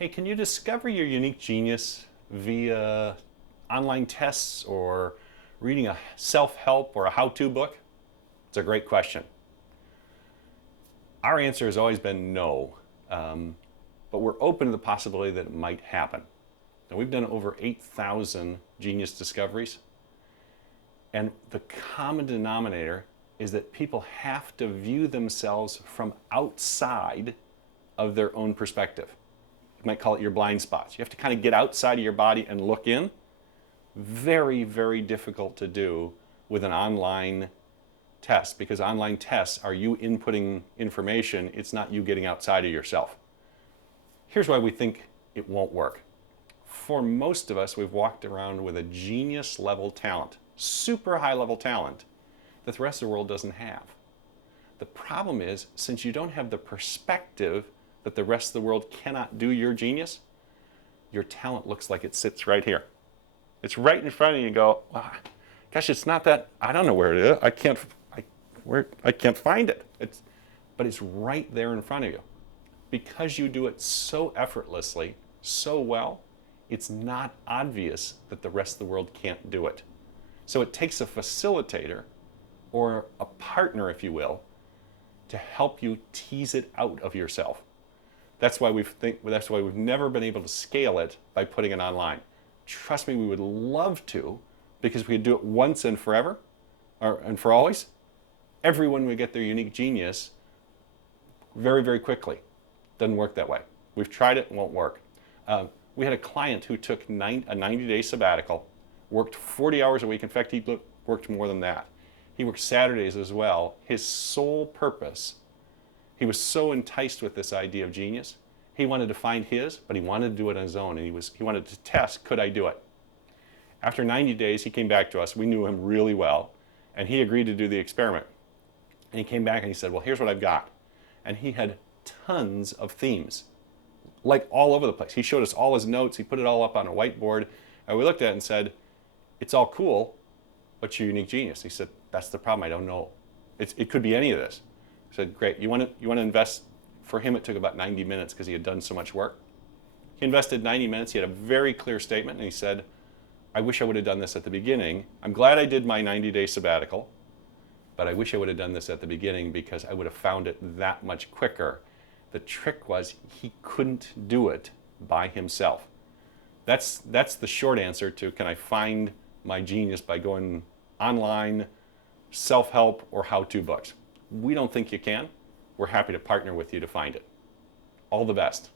Hey, can you discover your unique genius via online tests or reading a self-help or a how-to book? It's a great question. Our answer has always been no, but we're open to the possibility that it might happen. Now, we've done over 8,000 genius discoveries, and the common denominator is that people have to view themselves from outside of their own perspective. You might call it your blind spots. You have to kind of get outside of your body and look in. Very, very difficult to do with an online test, because online tests are you inputting information. It's not you getting outside of yourself. Here's why we think it won't work. For most of us, we've walked around with a genius level talent, super high level talent that the rest of the world doesn't have. The problem is, since you don't have the perspective that the rest of the world cannot do your genius, your talent looks like it sits right here. It's right in front of you. You go, oh, gosh, it's not that, I don't know where it is. I can't find it. But it's right there in front of you. Because you do it so effortlessly, so well, it's not obvious that the rest of the world can't do it. So it takes a facilitator or a partner, if you will, to help you tease it out of yourself. That's why we've never been able to scale it by putting it online. Trust me, we would love to, because we could do it once and forever, and for always. Everyone would get their unique genius very, very quickly. Doesn't work that way. We've tried it, it won't work. We had a client who took a 90-day sabbatical, worked 40 hours a week. In fact, he worked more than that. He worked Saturdays as well. His sole purpose, he was so enticed with this idea of genius, he wanted to find his, but he wanted to do it on his own, and he wanted to test, could I do it? After 90 days, he came back to us. We knew him really well, and he agreed to do the experiment. And he came back and he said, well, here's what I've got. And he had tons of themes, like all over the place. He showed us all his notes. He put it all up on a whiteboard. And we looked at it and said, it's all cool. What's your unique genius? He said, that's the problem. I don't know. It could be any of this. I said, great. You want to invest? For him, it took about 90 minutes because he had done so much work. He invested 90 minutes. He had a very clear statement. And he said, I wish I would have done this at the beginning. I'm glad I did my 90-day sabbatical, but I wish I would have done this at the beginning because I would have found it that much quicker. The trick was he couldn't do it by himself. That's the short answer to, can I find my genius by going online, self-help, or how-to books? We don't think you can. We're happy to partner with you to find it. All the best.